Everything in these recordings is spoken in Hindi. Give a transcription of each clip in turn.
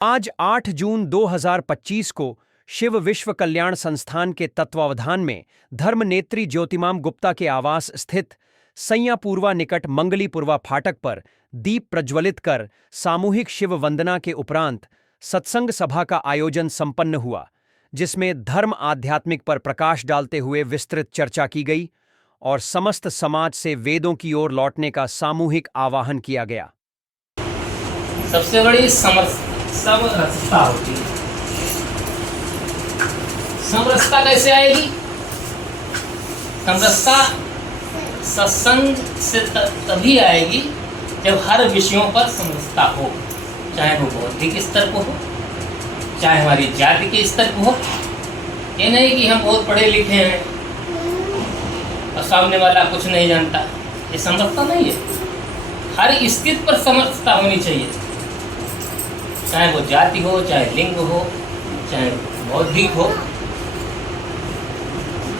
आज 8 जून 2025 को शिव विश्व कल्याण संस्थान के तत्वावधान में धर्मनेत्री ज्योतिमाम गुप्ता के आवास स्थित सैयापूर्वा निकट मंगलीपुरवा फाटक पर दीप प्रज्वलित कर सामूहिक शिव वंदना के उपरांत सत्संग सभा का आयोजन संपन्न हुआ, जिसमें धर्म आध्यात्मिक पर प्रकाश डालते हुए विस्तृत चर्चा की गई और समस्त समाज से वेदों की ओर लौटने का सामूहिक आवाहन किया गया। सबसे बड़ी समरसता होती है। समरसता कैसे आएगी? समरसता सत्संग से तभी आएगी जब हर विषयों पर समरसता हो, चाहे वो बौद्धिक स्तर पर हो, चाहे हमारी जाति के स्तर पर हो। ये नहीं कि हम बहुत पढ़े लिखे हैं और सामने वाला कुछ नहीं जानता, ये समरसता नहीं है। हर स्थिति पर समरसता होनी चाहिए, चाहे वो जाति हो, चाहे लिंग हो, चाहे बौद्धिक हो।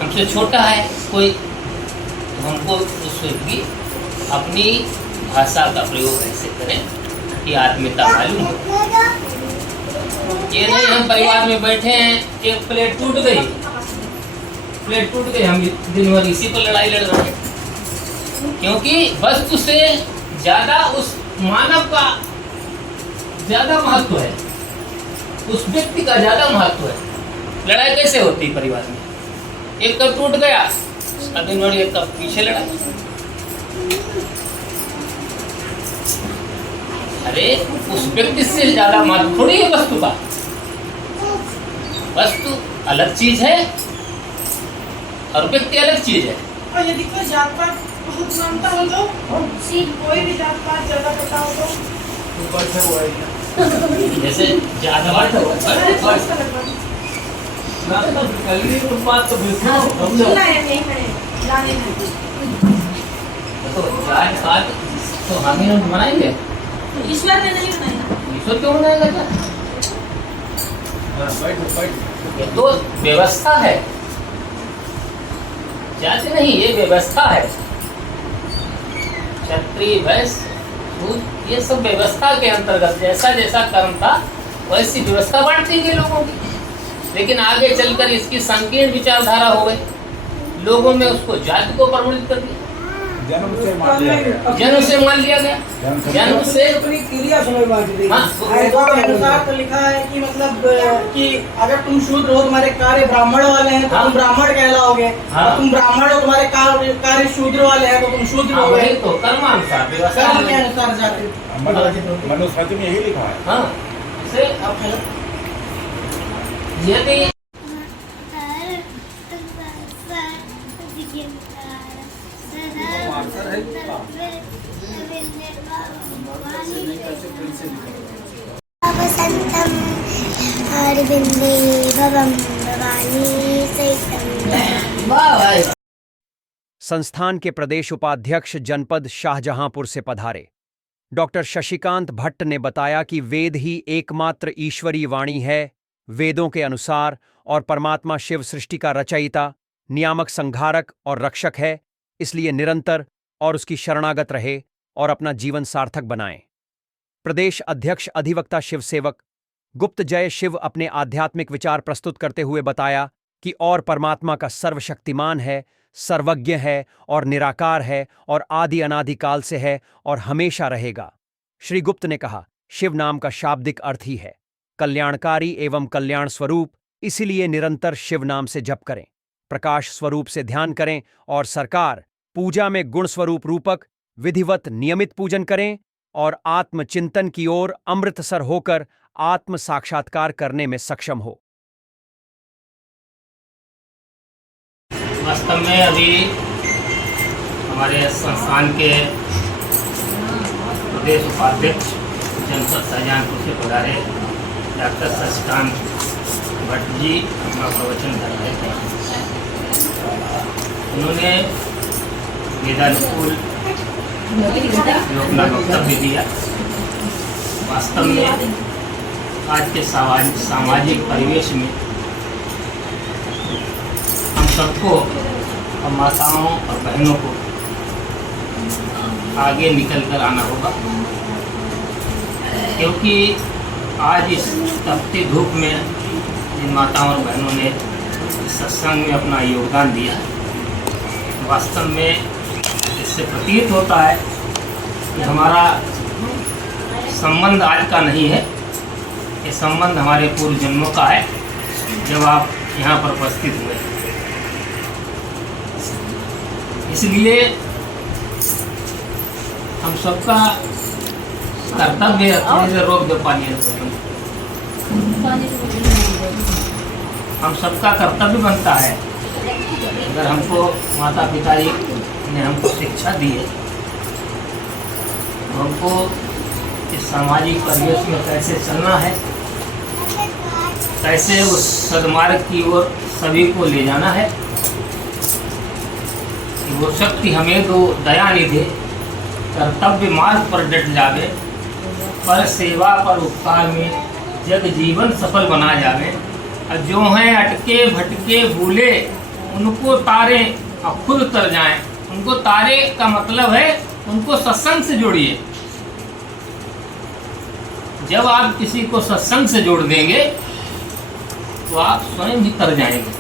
हमसे छोटा है कोई तो हमको उससे भी अपनी भाषा का प्रयोग ऐसे करें कि आत्मीयता मालूम हो। ये नहीं हम परिवार में बैठे हैं, एक प्लेट टूट गई, हम दिन भर इसी पर लड़ाई लड़ रहे हैं, क्योंकि वस्तु से ज़्यादा उस मानव का ज़्यादा महत्व है, उस व्यक्ति का ज़्यादा महत्व है। लड़ाई कैसे होती है परिवार में? एक कप टूट गया, दिन भर एक कप पीछे लड़ाई। अरे उस व्यक्ति से ज़्यादा महत्व थोड़ी है वस्तु का। वस्तु अलग चीज है और व्यक्ति अलग चीज है। और यदि कोई जात पात बहुत जानता हो तो कोई भी जात पात ज्यादा पता हो तो जैसे ज्यादा बात है तो हम ही मनाएंगे। ईश्वर ने नहीं बनाया। ईश्वर क्यों मनाएगा? ये तो व्यवस्था है, जाति नहीं, ये व्यवस्था है। क्षत्रिय, वैश्य, शूद्र, ये सब व्यवस्था के अंतर्गत जैसा जैसा कर्म था वैसी व्यवस्था बांटती गई लोगों की। लेकिन आगे चलकर इसकी संकीर्ण विचारधारा हो गई, लोगों में उसको जाति को प्रवृत्त कर दिया, जन्म से मान लिया गया। जन्म से अपनी क्रिया समय बांट दी। के अनुसार तो लिखा है कि मतलब कि अगर तुम शूद्र हो, तुम्हारे कार्य ब्राह्मण वाले हैं तो तुम ब्राह्मण कहलाओगे। तुम ब्राह्मण हो, तुम्हारे कार्य शूद्र वाले हैं तो तुम शूद्र हो गए। तो कर्मानुसार, कर्म के अनुसार जाति। मनुस्मृति में यही लिखा है। हाँ, इसे यदि वसंतम अरविंदे भवम भवानी सहितम। संस्थान के प्रदेश उपाध्यक्ष जनपद शाहजहांपुर से पधारे डॉक्टर शशिकांत भट्ट ने बताया कि वेद ही एकमात्र ईश्वरीय वाणी है। वेदों के अनुसार और परमात्मा शिव सृष्टि का रचयिता, नियामक, संहारक और रक्षक है, इसलिए निरंतर और उसकी शरणागत रहे और अपना जीवन सार्थक बनाएं। प्रदेश अध्यक्ष अधिवक्ता शिवसेवक गुप्त जय शिव अपने आध्यात्मिक विचार प्रस्तुत करते हुए बताया कि और परमात्मा का सर्वशक्तिमान है, सर्वज्ञ है और निराकार है और आदि अनादि काल से है और हमेशा रहेगा। श्री गुप्त ने कहा, शिव नाम का शाब्दिक अर्थ ही है कल्याणकारी एवं कल्याण स्वरूप, इसीलिए निरंतर शिव नाम से जप करें, प्रकाश स्वरूप से ध्यान करें और सरकार पूजा में गुण स्वरूप रूपक विधिवत नियमित पूजन करें और आत्मचिंतन की ओर अमृतसर होकर आत्म साक्षात्कार करने में सक्षम हो। वास्तव में अभी हमारे संस्थान के प्रदेश उपाध्यक्ष जनपद शाहजहांपुर से पधारे डॉक्टर शशिकांत भट्ट जी अपना प्रवचन कर रहे थे। उन्होंने वेदानुकूल अपना वक्तव्य दिया। वास्तव में आज के सामाजिक परिवेश में हम सबको और माताओं और बहनों को आगे निकल कर आना होगा, क्योंकि आज इस तपती धूप में जिन माताओं और बहनों ने इस सत्संग में अपना योगदान दिया है, वास्तव में इससे प्रतीत होता है कि हमारा संबंध आज का नहीं है, ये संबंध हमारे पूर्व जन्मों का है जब आप यहाँ पर उपस्थित हुए। इसलिए हम सबका कर्तव्य है, थोड़ी देर रोक दो पानी हम सबका कर्तव्य बनता है, अगर हमको माता पिता जी ने हमको शिक्षा दी है तो हमको इस सामाजिक परिवेश में कैसे चलना है, कैसे उस सद्मार्ग की ओर सभी को ले जाना है, वो शक्ति हमें दो दया निधे, कर्तव्य मार्ग पर डट जावे, पर सेवा पर उपकार में जग जीवन सफल बना जावे। और जो हैं अटके भटके भूले उनको तारे और खुद उतर जाएं। उनको तारे का मतलब है उनको सत्संग से जोड़िए। जब आप किसी को सत्संग से जोड़ देंगे तो आप स्वयं ही तर जाएंगे।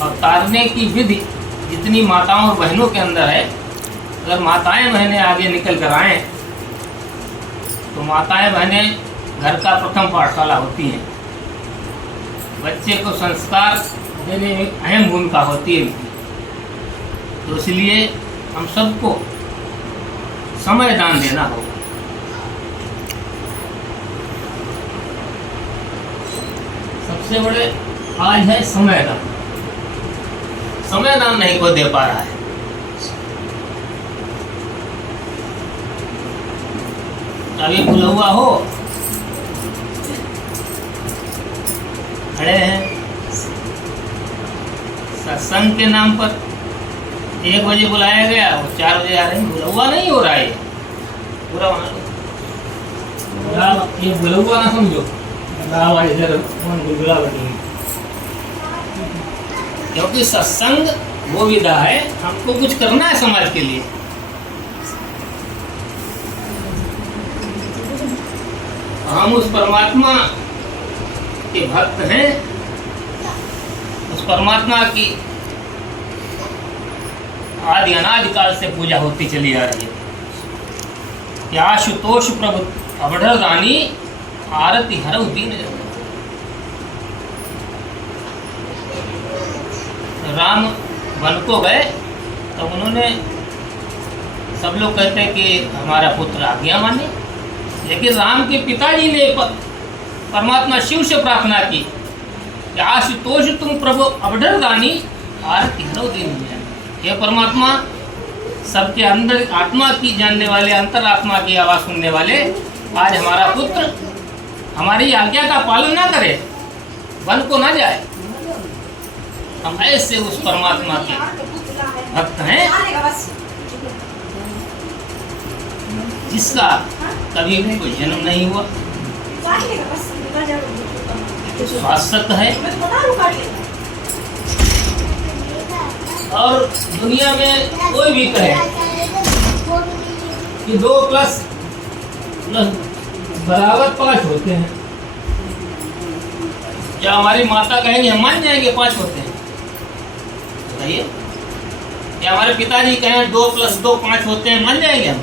और तारने की विधि जितनी माताओं और बहनों के अंदर है, अगर माताएं बहनें आगे निकल कर आएँ तो माताएं बहनें घर का प्रथम पाठशाला होती हैं। बच्चे को संस्कार देने में अहम भूमिका होती है। तो इसलिए हम सबको समय दान देना होगा। सबसे बड़े आज है समय दान। समय दान नहीं कोई दे पा रहा है। अभी बुलहुआ हो खड़े हैं सत्संग के नाम पर, 1 बजे बुलाया गया, वो 4 बजे आ रहे हैं। बुलहुआ नहीं हो रहा है, पूरा ये बुलहुआ ना समझो, क्योंकि सत्संग वो विधा है, हमको कुछ करना है समाज के लिए। हम उस परमात्मा के भक्त हैं, उस परमात्मा की आदि अनादि काल से पूजा होती चली आ रही है। कि आशुतोष प्रभु अवढ़ रानी आरती हरऊ दीन। राम वन को गए तो उन्होंने, सब लोग कहते हैं कि हमारा पुत्र आज्ञा माने, लेकिन राम के पिताजी ने परमात्मा शिव से प्रार्थना की कि आशुतोष तुम प्रभु अवढ़ रानी आरती हरऊ दीन। हे परमात्मा, सबके अंदर आत्मा की जानने वाले, अंतरात्मा की आवाज़ सुनने वाले, आज हमारा पुत्र हमारी आज्ञा का पालन ना करे, वन को ना जाए। हम ऐसे उस परमात्मा के भक्त हैं जिसका कभी भी कोई जन्म नहीं हुआ, शाश्वत है। और दुनिया में कोई भी कहे कि 2 प्लस बराबर 5 होते हैं, क्या हमारी माता कहेंगे हम मान जाएंगे 5 होते हैं? बताइए। क्या हमारे पिताजी कहें 2 + 2 5 होते हैं, मान जाएंगे हम?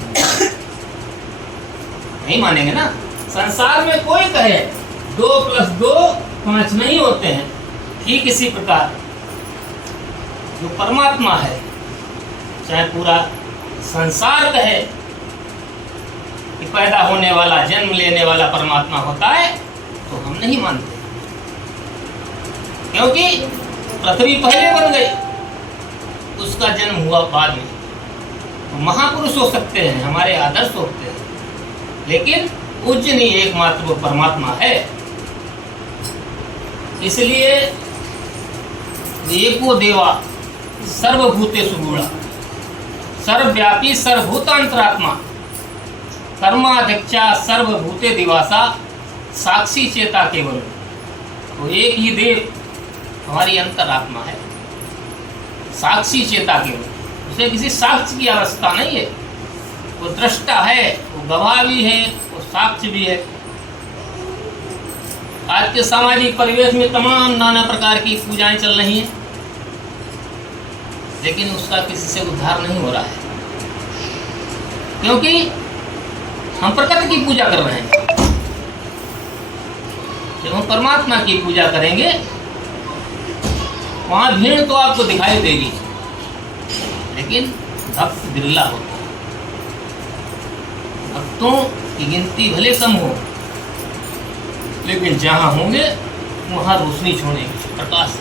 नहीं मानेंगे ना। संसार में कोई कहे 2 + 2 5 नहीं होते हैं, ठीक इसी प्रकार जो परमात्मा है, चाहे पूरा संसार कहे कि पैदा होने वाला, जन्म लेने वाला परमात्मा होता है, तो हम नहीं मानते, क्योंकि पृथ्वी पहले बन गई, उसका जन्म हुआ बाद में। महापुरुष हो सकते हैं, हमारे आदर्श होते हैं, लेकिन पूज्य नहीं, एकमात्र वो परमात्मा है। इसलिए एको देवा सर्वभूतेषु गूढ़ा, सर्वव्यापी सर्वभूतांतरात्मा, कर्माध्यक्षा सर्वभूते दिवासा, साक्षी चेता केवल। तो एक ही देव हमारी अंतरात्मा है, साक्षी चेता केवल। उसे किसी साक्ष्य की आवश्यकता नहीं है। वो दृष्टा है, वो गवाह भी है, वो साक्ष्य भी है। आज के सामाजिक परिवेश में तमाम नाना प्रकार की पूजाएं चल रही हैं, लेकिन उसका किसी से उद्धार नहीं हो रहा है, क्योंकि हम प्रकृति की पूजा कर रहे हैं। जब हम परमात्मा की पूजा करेंगे वहां भीड़ तो आपको दिखाई देगी, लेकिन भक्त बिरला होता है। भक्तों की गिनती भले कम हो, लेकिन जहां होंगे वहां रोशनी छोड़ेंगे, प्रकाश।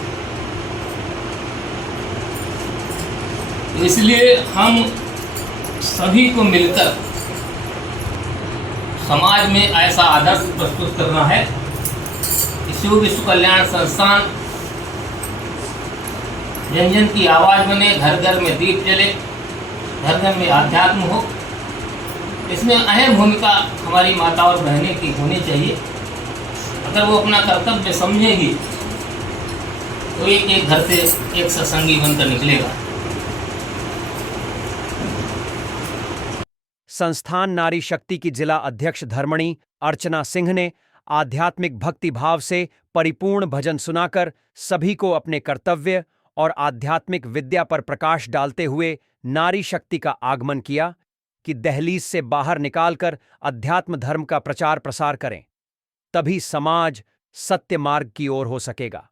तो इसलिए हम सभी को मिलकर समाज में ऐसा आदर्श प्रस्तुत करना है कि शिव विश्व कल्याण संस्थान जन जन की आवाज़ बने, घर घर में दीप जले, घर घर में आध्यात्म हो। इसमें अहम भूमिका हमारी माता और बहनें की होनी चाहिए। अगर वो अपना कर्तव्य समझेगी तो एक एक घर से एक सत्संगी बनकर निकलेगा। संस्थान नारी शक्ति की जिला अध्यक्ष धर्मणी अर्चना सिंह ने आध्यात्मिक भक्ति भाव से परिपूर्ण भजन सुनाकर सभी को अपने कर्तव्य और आध्यात्मिक विद्या पर प्रकाश डालते हुए नारी शक्ति का आगमन किया कि दहलीज से बाहर निकालकर अध्यात्म धर्म का प्रचार प्रसार करें, तभी समाज सत्य मार्ग की ओर हो सकेगा।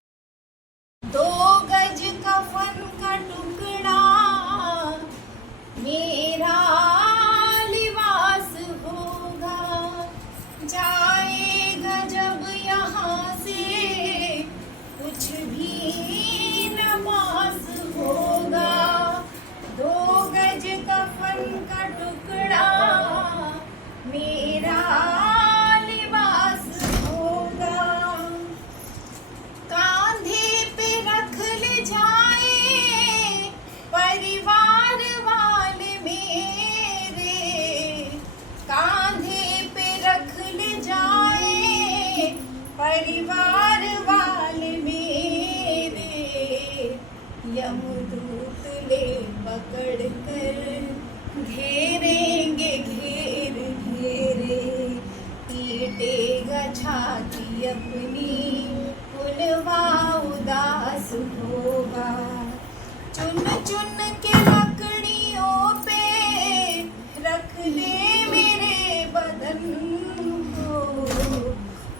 2 गज कफन का टुकड़ा मेरा लिबास होगा, जाएगा जब यहाँ से कुछ भी न पास होगा। 2 गज कफन का टुकड़ा मेरा लिबास होगा, कांधे पे रख ले जाए परिवार वाले मेरे, कांधे पे रख ले जाए परिवार वाले मेरे, यमदूत ले पकड़ कर घेरेंगे घेर घेरे, पीटेगा छाती अपनी पुलवा उदास होगा, चुन चुन के लकड़ियों पे रख ले मेरे बदन को,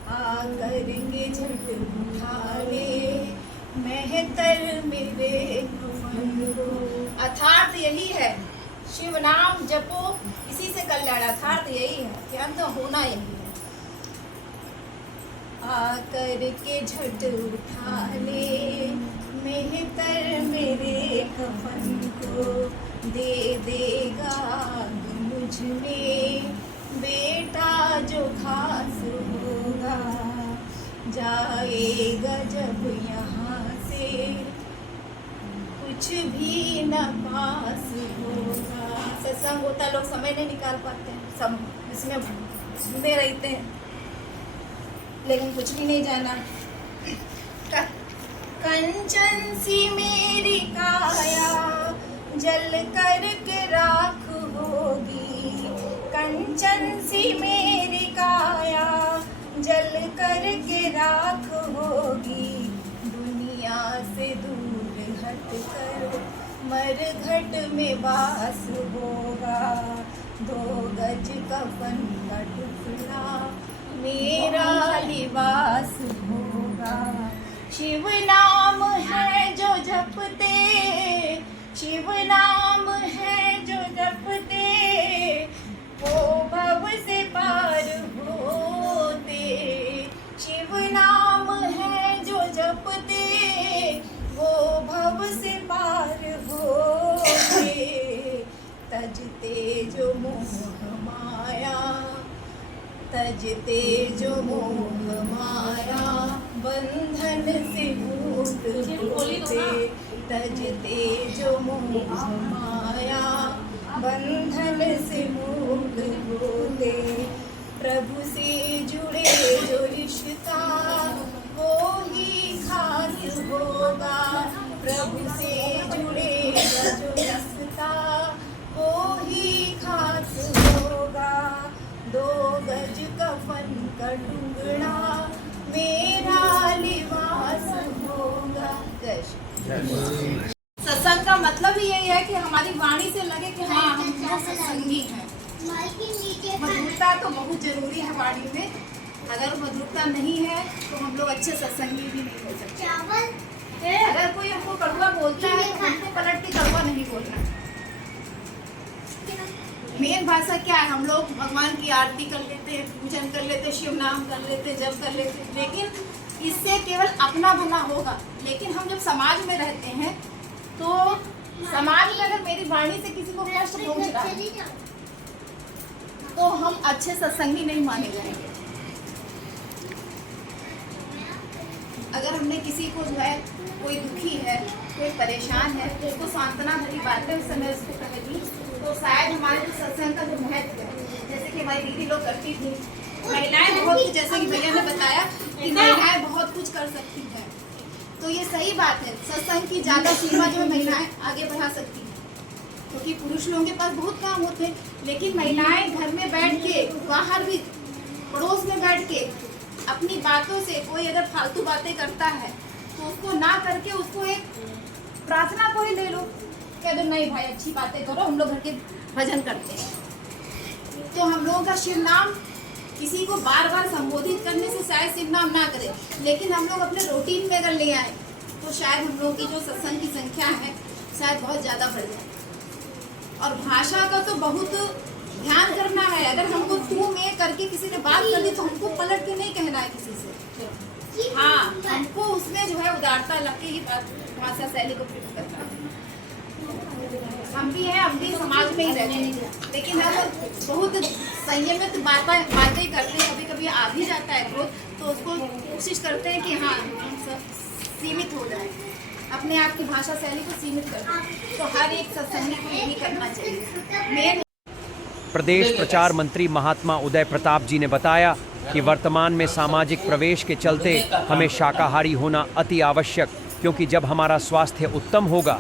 आ करेंगे झट उठा ले मेहतर मेरे कफन को। अर्थात यही है, शिव नाम जपो, इसी से कल्याण। अर्थात यही है कि अंत होना यही है। आकर के झट उठा ले मेहतर मेरे कफन को, दे देगा मुझ में बेटा जो खास होगा, जाएगा जब यहाँ से कुछ भी न पास होगा। सत्संग होता, लोग समय नहीं निकाल पाते हैं, सब इसमें घूमते रहते हैं, लेकिन कुछ भी नहीं जाना। कंचन सी मेरी काया जल कर के राख होगी, कंचन सी मेरी काया जल कर के राख होगी, दुनिया से दूर हट कर मरघट में वास होगा। 2 गज कफन का टुकड़ा मेरा लिबास होगा, शिव नाम है जो जपते, शिव नाम है जो जपते, वो भव से पार होते, शिव नाम है जो जपते, वो भव से पार होते, तजते जो मोह माया, तजते जो मोह माया, बंधन से मुक्त होते, तजते जो मोह माया, बंधन से मुक्त होते, प्रभु से जुड़े जो रिश्ता वो ही खास होगा, प्रभु से जुड़े जो रिश्ता वो ही खास होगा। 2 गज कफन का टुकड़ा मेरा सत्संग का मतलब ही यही है कि हमारी वाणी से लगे कि हाँ हम बहुत सत्संगी हैं। मधुरता तो बहुत जरूरी है वाणी में। अगर मधुरता नहीं है तो हम लोग अच्छे सत्संगी भी नहीं हो सकते। अगर कोई हमको कड़वा बोलता है तो हमको पलट के कड़वा नहीं बोलना। मेन भाषा क्या है, हम लोग भगवान की आरती कर लेते हैं, पूजन कर लेते, शिव नाम कर लेते, जप कर लेते, लेकिन इससे केवल अपना भला होगा। लेकिन हम जब समाज में रहते हैं तो समाज में अगर मेरी वाणी से किसी को कष्ट पहुंच रहा है तो हम अच्छे सत्संगी नहीं माने जाएंगे। अगर हमने किसी को जो है, कोई दुखी है, कोई परेशान है, तो उसको सांत्वना भरी बातें उस समय उसको कह दी तो शायद हमारे जो सत्संग का जो महत्व है, जैसे कि हमारी दीदी लोग करती थी, महिलाएं बहुत कुछ, जैसे कि भैया ने बताया कि महिलाएं बहुत कुछ कर सकती हैं, तो ये सही बात है। सत्संग की ज़्यादा सीमा जो है महिलाएं आगे बढ़ा सकती हैं, क्योंकि पुरुष लोगों के पास बहुत काम होते हैं, लेकिन महिलाएं घर में बैठ के, बाहर भी पड़ोस में बैठ के अपनी बातों से, कोई अगर फालतू बातें करता है तो उसको ना करके उसको एक प्रार्थना को ही ले लो, कह दो नहीं भाई अच्छी बातें करो, हम लोग घर के भजन करते हैं। तो हम लोगों का शिव नाम किसी को बार बार संबोधित करने से शायद शिव नाम ना करे, लेकिन हम लोग अपने रूटीन में अगर ले आए तो शायद हम लोगों की जो सत्संग की संख्या है शायद बहुत ज़्यादा बढ़ जाए। और भाषा का तो बहुत ध्यान करना है। अगर हमको तू में करके किसी ने बात कर दी तो हमको पलट के नहीं कहना है किसी से। हाँ, हमको उसमें जो है उदारता लग के ही भाषा शैली को प्रयोग करना है। हम भी हैं, हम भी समाज में ही रहते हैं, लेकिन हम बहुत संयमित बातें करते हैं। कभी कभी आ भी जाता है क्रोध, तो उसको कोशिश करते हैं कि हाँ सीमित हो जाए, अपने आप की भाषा शैली को सीमित करते। तो हर एक सत्संगी को यही करना चाहिए। मेन प्रदेश प्रचार मंत्री महात्मा उदय प्रताप जी ने बताया कि वर्तमान में सामाजिक प्रवेश के चलते हमें शाकाहारी होना अति आवश्यक, क्योंकि जब हमारा स्वास्थ्य उत्तम होगा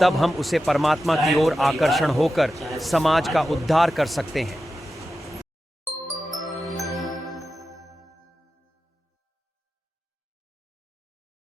तब हम उसे परमात्मा की ओर आकर्षण होकर समाज का उद्धार कर सकते हैं।